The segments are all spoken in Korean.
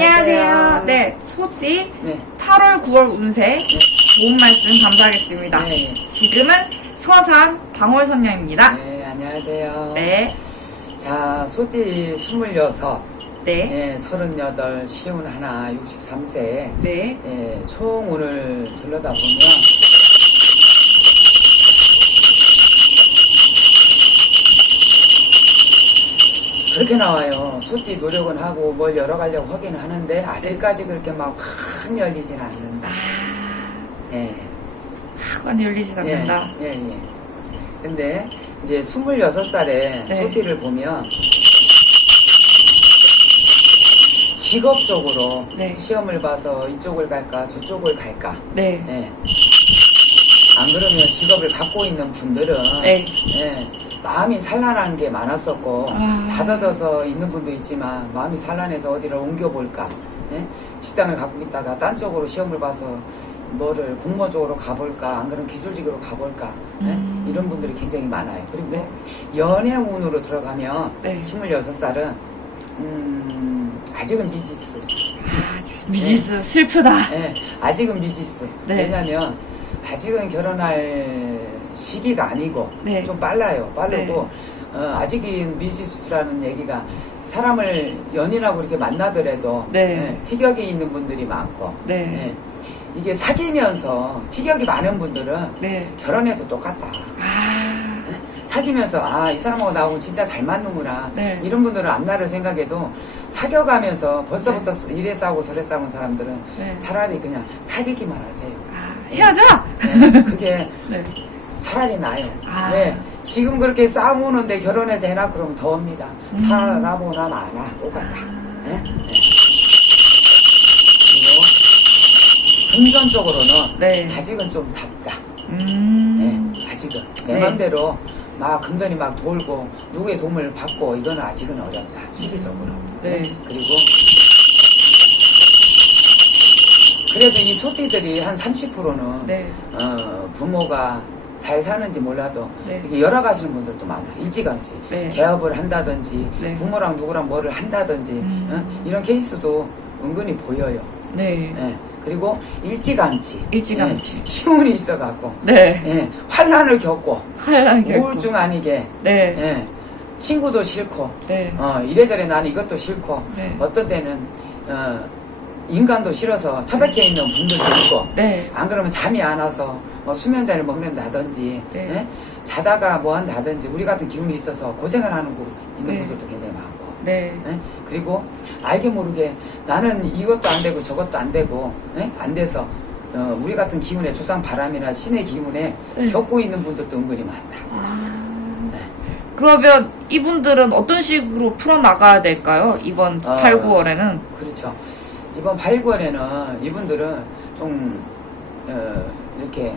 안녕하세요. 네, 소띠 네. 8월, 9월 운세 좋은 말씀 감사하겠습니다. 네. 지금은 서산 방월선녀입니다. 네, 안녕하세요. 네, 자, 소띠 26, 네, 네, 38, 시운 하나, 63세. 네, 네, 총 오늘 들여다보면, 그렇게 나와요. 소띠 노력은 하고 뭘 열어가려고 하긴 하는데, 아직까지 그렇게 막 확 열리진 않는다. 예. 학원 열리지 않는다. 예, 예. 근데, 이제 26살에 네. 소띠를 보면, 직업적으로 네. 시험을 봐서 이쪽을 갈까 저쪽을 갈까. 네, 예. 안 그러면 직업을 갖고 있는 분들은 네. 예, 마음이 산란한 게 많았었고 아. 다져져서 있는 분도 있지만 마음이 산란해서 어디를 옮겨볼까. 예? 직장을 갖고 있다가 딴 쪽으로 시험을 봐서 뭐를 공무원 쪽으로 가볼까 안 그러면 기술직으로 가볼까. 예? 이런 분들이 굉장히 많아요. 그리고 네. 연애운으로 들어가면 네. 26살은 아직은 미지수. 아, 미지수 슬프다. 예, 아직은 미지수. 네. 왜냐면 아직은 결혼할 시기가 아니고 네. 좀 빨라요. 빠르고 네. 아직은 미지수라는 얘기가 사람을 연인하고 이렇게 만나더라도 네. 예, 티격이 있는 분들이 많고 네. 예, 이게 사귀면서 티격이 많은 분들은 네. 결혼해도 똑같다. 아, 사귀면서 이 사람하고 나하고 진짜 잘 맞는구나. 네. 이런 분들은 앞날을 생각해도 사귀어가면서 벌써부터 이래 싸우고 저래 싸우는 사람들은 네. 차라리 그냥 사귀기만 하세요. 아, 헤어져! 네, 그게 네. 차라리 나아요. 아. 네, 지금 그렇게 싸우는데 결혼해서 해놔 그러면 더웁니다. 살아보나 마나 똑같다. 네? 네. 그리고 금전적으로는 네. 아직은 좀 답다. 음, 네, 아직은 내 네. 맘대로 막 금전이 막 돌고 누구의 도움을 받고 이거는 아직은 어렵다. 시기적으로. 네. 그리고 그래도 이 소띠들이 한 30%는 네. 부모가 잘 사는지 몰라도 네. 이렇게 열어가시는 분들도 많아. 일찌감치 네. 개업을 한다든지 네. 부모랑 누구랑 뭐를 한다든지 이런 케이스도 은근히 보여요. 네. 예. 그리고 일찌감치 일찌감치. 기운이 있어갖고 네. 예. 환란을 겪고 활락이 우울증 아니게 네. 예. 친구도 싫고 네. 이래저래 나는 이것도 싫고 네. 어떤 때는 인간도 싫어서 처박혀 있는 분들도 있고 네. 안 그러면 잠이 안 와서 뭐 수면제를 먹는다든지 네. 예? 자다가 뭐 한다든지 우리 같은 기운이 있어서 고생을 하는 있는 네. 분들도 굉장히 많고 네. 예? 그리고 알게 모르게 나는 이것도 안 되고 저것도 안 되고 예? 안 돼서 우리 같은 기운에 조상 바람이나 신의 기운에 네. 겪고 있는 분들도 은근히 많다. 네. 그러면 이분들은 어떤 식으로 풀어나가야 될까요? 이번 8, 9월에는. 그렇죠. 이번 8, 9월에는 이분들은 좀 이렇게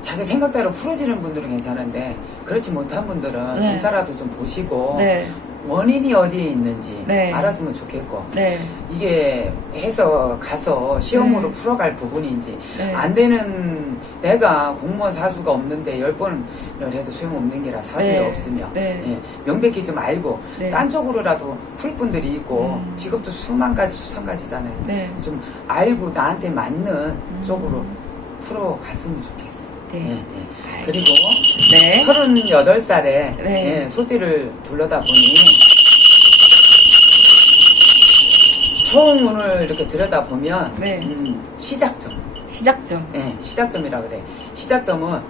자기 생각대로 풀어지는 분들은 괜찮은데 그렇지 못한 분들은 네. 점사라도 좀 보시고 네. 원인이 어디에 있는지 네. 알았으면 좋겠고 네. 이게 해서 가서 시험으로 네. 풀어갈 부분인지 네. 안 되는 내가 공무원 사수가 없는데 10번을 해도 소용없는 게라 사주에 네. 없으며 네. 예, 명백히 좀 알고 네. 딴 쪽으로라도 풀 분들이 있고 직업도 수만 가지 수천 가지잖아요. 네. 좀 알고 나한테 맞는 쪽으로 풀어갔으면 좋겠어. 네. 예, 예. 그리고 네. 38살에 네. 예, 소띠를 둘러다 보니 소운을 이렇게 들여다보면 네. 시작점. 시작점. 예, 시작점이라 그래. 시작점은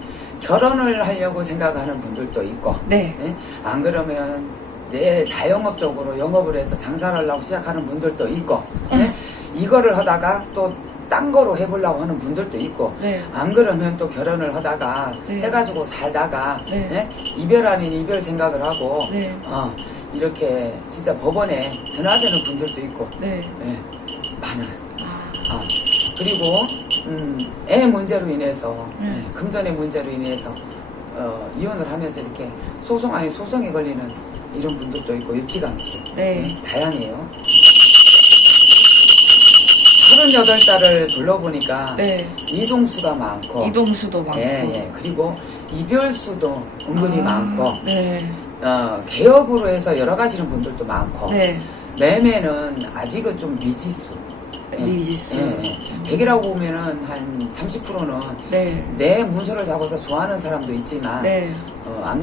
결혼을 하려고 생각하는 분들도 있고 네. 예? 안 그러면 내 자영업적으로 영업을 해서 장사를 하려고 시작하는 분들도 있고 예? 이거를 하다가 또 딴 거로 해보려고 하는 분들도 있고 네. 안 그러면 또 결혼을 하다가 네. 해가지고 살다가 네. 예? 이별 아닌 이별 생각을 하고 네. 이렇게 진짜 법원에 드나드는 분들도 있고 네. 예, 많아요. 그리고 애 문제로 인해서 금전의 문제로 인해서 이혼을 하면서 이렇게 소송 아닌 소송에 걸리는 이런 분들도 있고 일찌감치 네. 다양해요. 38살을 둘러보니까 네. 이동수가 많고 이동수도 많고. 예. 그리고 이별수도 은근히 많고 네. 개업으로 해서 열어 가시는 분들도 많고 네. 매매는 아직은 좀 미지수. 미지수. 100이라고 보면은 한 30%는 네. 내 문서를 잡아서 좋아하는 사람도 있지만 네. 안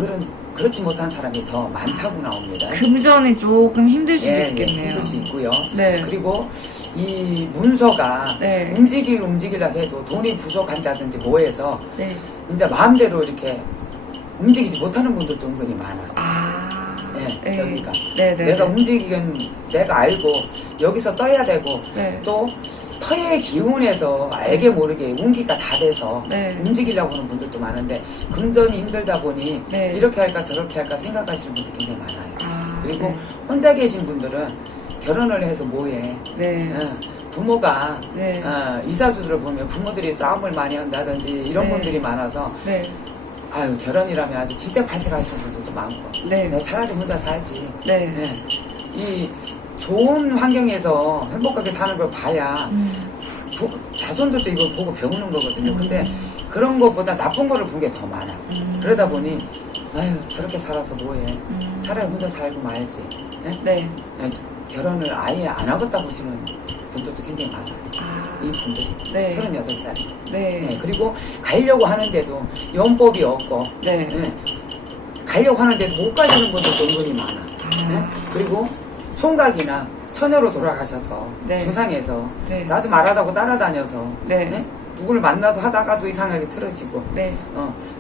그렇지 못한 사람이 더 많다고 나옵니다. 금전이 조금 힘들 수도 예, 있겠네요. 힘들 수 있고요. 네. 그리고 이 문서가 네. 움직이려 해도 돈이 부족한다든지 뭐해서 네. 이제 마음대로 이렇게 움직이지 못하는 분들도 은근히 많아요. 아. 네, 네. 여기가. 네, 네. 내가 네. 움직이긴 내가 알고 여기서 떠야 되고 네. 또 터의 기운에서 알게 모르게 운기가 다 돼서 네. 움직이려고 하는 분들도 많은데 금전이 힘들다 보니 네. 이렇게 할까 저렇게 할까 생각하시는 분들이 굉장히 많아요. 아, 그리고 네. 혼자 계신 분들은 결혼을 해서 뭐해. 네. 부모가 네. 이사주들을 보면 부모들이 싸움을 많이 한다든지 이런 네. 분들이 많아서 네. 아유 결혼이라면 아주 지적발색하시는 분들도 많고 네. 내가 차라리 혼자 살지. 네. 네. 이 좋은 환경에서 행복하게 사는 걸 봐야 자손들도 이걸 보고 배우는 거거든요. 근데 그런 것보다 나쁜 거를 본 게 더 많아. 그러다 보니 아유 저렇게 살아서 뭐해. 차라리 혼자 살고 말지. 네? 네. 네, 결혼을 아예 안 하겠다 보시는 분들도 굉장히 많아요. 아. 이 분들이. 네. 38살. 네. 네, 그리고 가려고 하는데도 연법이 없고 네. 네, 가려고 하는데도 못 가시는 분들도 은근히 많아. 네? 그리고 총각이나 처녀로 돌아가셔서 네. 조상에서 네. 나 좀 알아다고 따라다녀서 네. 네? 누구를 만나서 하다가도 이상하게 틀어지고 네.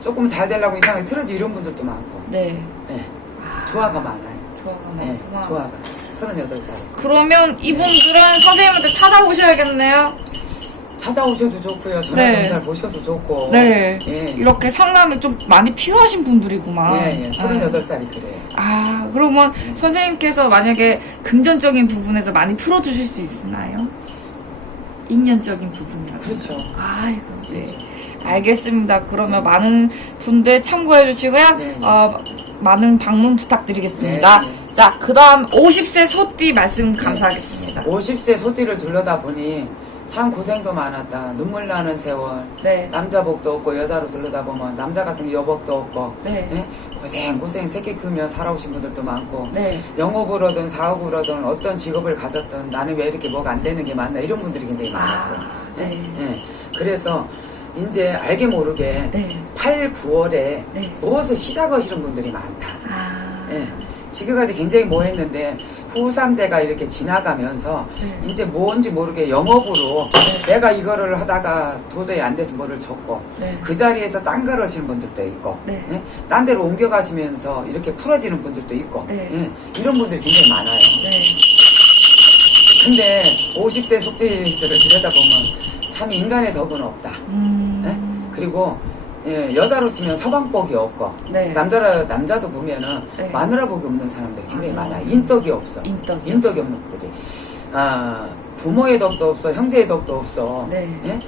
조금 잘 되려고 이상하게 틀어지고 이런 분들도 많고 네. 네. 아. 조화가 많아요. 조화가 네, 많구나. 조화가 38살. 그러면 이분들은 선생님한테 찾아오셔야겠네요. 찾아오셔도 좋고요. 네. 전화점살 보셔도 좋고. 네. 예. 이렇게 상담이 좀 많이 필요하신 분들이구만. 예, 예. 38살이 그래요. 아, 그러면 선생님께서 만약에 금전적인 부분에서 많이 풀어주실 수 있나요? 인연적인 부분이라든가. 그렇죠. 아이고, 네. 그렇죠. 알겠습니다. 그러면 많은 분들 참고해 주시고요. 네, 네. 많은 방문 부탁드리겠습니다. 네, 자, 그 다음 50세 소띠 말씀 감사하겠습니다. 50세 소띠를 둘러다 보니 참 고생도 많았다. 눈물 나는 세월. 네. 남자 복도 없고 여자로 둘러다 보면 남자 같은 게 여복도 없고. 네. 예? 고생 새끼 크며 살아오신 분들도 많고. 네. 영업으로든 사업으로든 어떤 직업을 가졌든 나는 왜 이렇게 뭐가 안 되는 게 많나 이런 분들이 굉장히 많았어요. 네. 예. 그래서 이제 알게 모르게 네. 8, 9월에 네. 무엇을 시작하시는 분들이 많다. 아. 예. 지금까지 굉장히 뭐 했는데 후삼재가 이렇게 지나가면서 네. 이제 뭔지 모르게 영업으로 내가 이거를 하다가 도저히 안 돼서 뭐를 줬고 네. 그 자리에서 딴 걸 하시는 분들도 있고 네. 예? 딴 데로 옮겨가시면서 이렇게 풀어지는 분들도 있고 네. 예? 이런 분들이 굉장히 많아요. 네. 근데 50세 속대들을 들여다보면 참 인간의 덕은 없다. 예? 그리고 예, 여자로 치면 서방복이 없고 네. 남자도 보면은 네. 마누라복이 없는 사람들이 굉장히 맞아요. 많아요. 인덕이 없어. 인덕이 없는 분들이. 부모의 덕도 없어, 형제의 덕도 없어. 네. 예?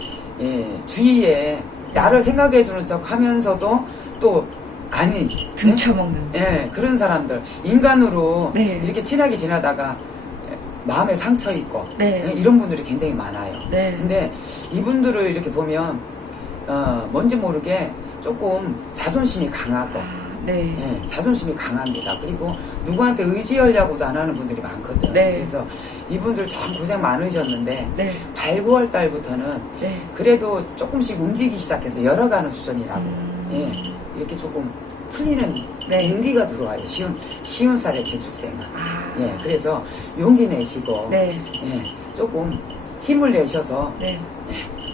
예, 주위에 나를 생각해주는 척 하면서도 또 아니. 등쳐먹는. 예, 그런 사람들. 인간으로 네. 이렇게 친하게 지내다가 마음에 상처 있고 네. 예, 이런 분들이 굉장히 많아요. 네. 근데 이분들을 이렇게 보면 뭔지 모르게 조금 자존심이 강하고 네. 예, 자존심이 강합니다. 그리고 누구한테 의지하려고도 안 하는 분들이 많거든. 네. 그래서 이분들 참 고생 많으셨는데 네. 8, 9월 달부터는 네. 그래도 조금씩 움직이기 시작해서 열어가는 수준이라고 예, 이렇게 조금 풀리는 네. 용기가 들어와요. 쉬운 살의 개축생은. 아. 예, 그래서 용기 내시고 네. 예, 조금 힘을 내셔서 네.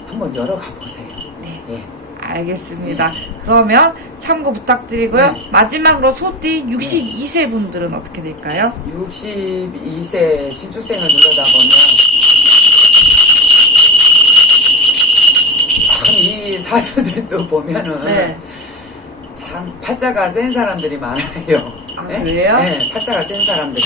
한번 열어가 보세요. 네. 예. 알겠습니다. 그러면 참고 부탁드리고요. 네. 마지막으로 소띠 62세 분들은 어떻게 될까요? 62세 신축생을 둘러다보면 참 이 사주들도 보면은 네. 참 팔자가 센 사람들이 많아요. 아, 예? 그래요? 네, 팔자가 센 사람들이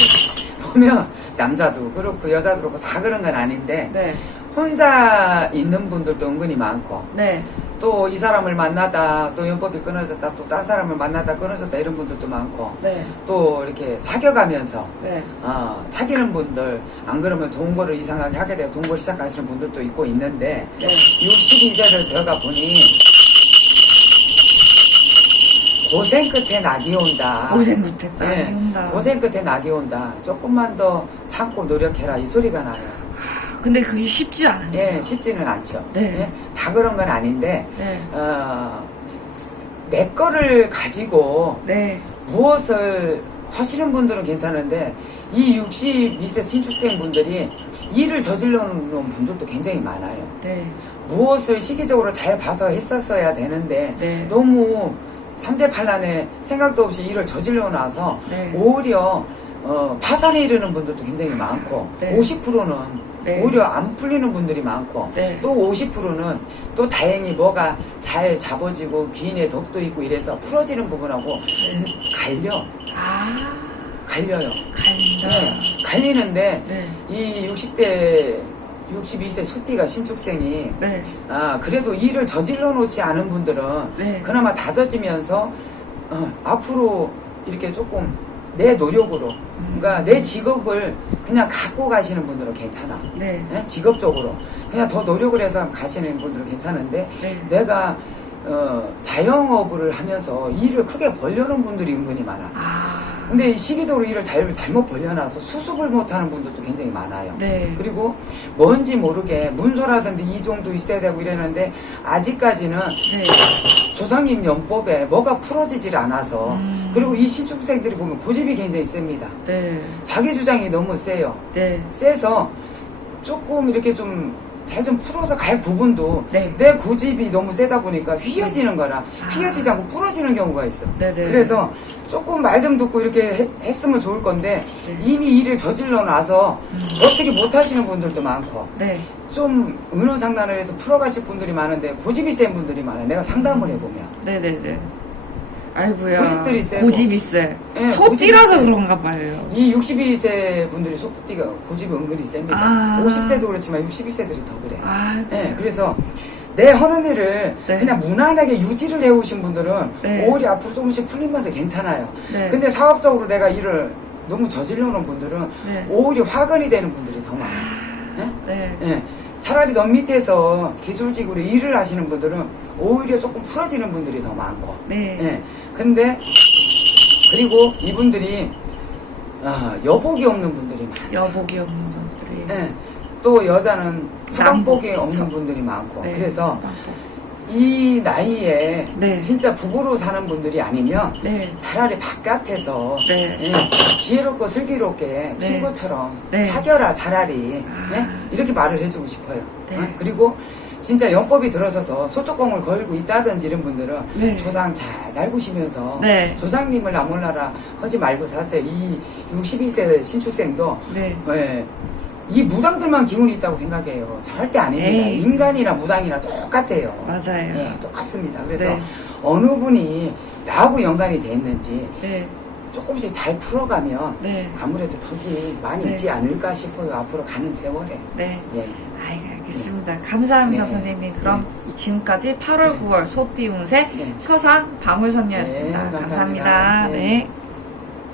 보면 남자도 그렇고 여자도 그렇고 다 그런 건 아닌데 네. 혼자 있는 분들도 은근히 많고 네. 또 이 사람을 만나다 또 연법이 끊어졌다 또 딴 사람을 만나다 끊어졌다 이런 분들도 많고 네. 또 이렇게 사귀어가면서 네. 사귀는 분들 안 그러면 동거를 이상하게 하게 되고 동거 시작하시는 분들도 있고 있는데 네. 62세를 들어가 보니 고생 끝에 낙이 온다. 고생 끝에 낙이 예, 온다. 고생 끝에 낙이 온다. 조금만 더 참고 노력해라. 이 소리가 나요. 근데 그게 쉽지 않은데. 예, 쉽지는 않죠. 네. 예, 다 그런 건 아닌데, 네. 내 거를 가지고 네. 무엇을 하시는 분들은 괜찮은데, 이 62세 신축생 분들이 일을 저질러 놓은 분들도 굉장히 많아요. 네. 무엇을 시기적으로 잘 봐서 했었어야 되는데, 네. 너무 삼재팔란에 생각도 없이 일을 저질러 놔서, 네. 오히려, 파산에 이르는 분들도 굉장히 많고, 네. 50%는 네. 오히려 안 풀리는 분들이 많고, 네. 또 50%는 또 다행히 뭐가 잘 잡아지고 귀인의 덕도 있고 이래서 풀어지는 부분하고 갈려요. 갈린다. 네, 갈리는데 네. 이 62세 소띠가 신축생이 네. 그래도 일을 저질러 놓지 않은 분들은 네. 그나마 다져지면서 앞으로 이렇게 조금 내 노력으로 그러니까 내 직업을 그냥 갖고 가시는 분들은 괜찮아. 네. 네? 직업적으로 그냥 더 노력을 해서 가시는 분들은 괜찮은데 네. 내가 자영업을 하면서 일을 크게 벌려놓은 분들이 은근히 많아. 근데 시기적으로 일을 잘못 벌려놔서 수습을 못하는 분들도 굉장히 많아요. 네. 그리고 뭔지 모르게 문서라든지 이 정도 있어야 되고 이랬는데 아직까지는 네. 조상님 연법에 뭐가 풀어지질 않아서 그리고 이 신축생들이 보면 고집이 굉장히 셉니다. 네. 자기 주장이 너무 세요. 네. 세서 조금 이렇게 좀 잘 좀 풀어서 갈 부분도 네. 내 고집이 너무 세다 보니까 휘어지는 거라 휘어지지 않고 부러지는 경우가 있어. 네네. 그래서 조금 말 좀 듣고 이렇게 했으면 좋을 건데 네. 이미 일을 저질러 놔서 어떻게 못 하시는 분들도 많고 네. 좀 의논 상담을 해서 풀어가실 분들이 많은데 고집이 센 분들이 많아요. 내가 상담을 해보면. 네네네. 아이고야. 고집들이 세고. 고집이 세. 예, 소띠라서 고집이 세. 그런가 봐요. 이 62세 분들이 소띠가 고집이 은근히 셉니다. 50세도 그렇지만 62세들이 더 그래. 예, 그래서 내 하는 일을 네. 그냥 무난하게 유지를 해오신 분들은 네. 오히려 앞으로 조금씩 풀리면서 괜찮아요. 네. 근데 사업적으로 내가 일을 너무 저질러 놓은 분들은 네. 오히려 화근이 되는 분들이 더 많아요. 예? 네. 예. 차라리 넌 밑에서 기술직으로 일을 하시는 분들은 오히려 조금 풀어지는 분들이 더 많고. 네. 예. 근데 그리고 이분들이 여복이 없는 분들이 많아요. 여복이 없는 분들이. 예. 또 여자는 서방복이 남복, 없는 분들이 많고. 네, 그래서 서방복. 이 나이에 네. 진짜 부부로 사는 분들이 아니면 네. 차라리 바깥에서 네. 예, 지혜롭고 슬기롭게 친구처럼 네. 사겨라 차라리 예? 이렇게 말을 해주고 싶어요. 네. 그리고 진짜 연법이 들어서서 소뚜껑을 걸고 있다든지 이런 분들은 네. 조상 잘 달구시면서 네. 조상님을 나몰라라 하지 말고 사세요. 이 62세 신축생도 네. 예, 이 무당들만 기운이 있다고 생각해요. 절대 아닙니다. 에이. 인간이나 무당이나 똑같아요. 맞아요. 예, 똑같습니다. 그래서 네. 어느 분이 나하고 연관이 돼 있는지 네. 조금씩 잘 풀어가면 네. 아무래도 덕이 많이 네. 있지 않을까 싶어요. 앞으로 가는 세월에. 네. 예. 알겠습니다. 감사합니다, 네. 선생님. 그럼 지금까지 8월, 9월 소띠 운세 네. 서산 방울선녀였습니다. 네, 감사합니다. 감사합니다. 네. 네.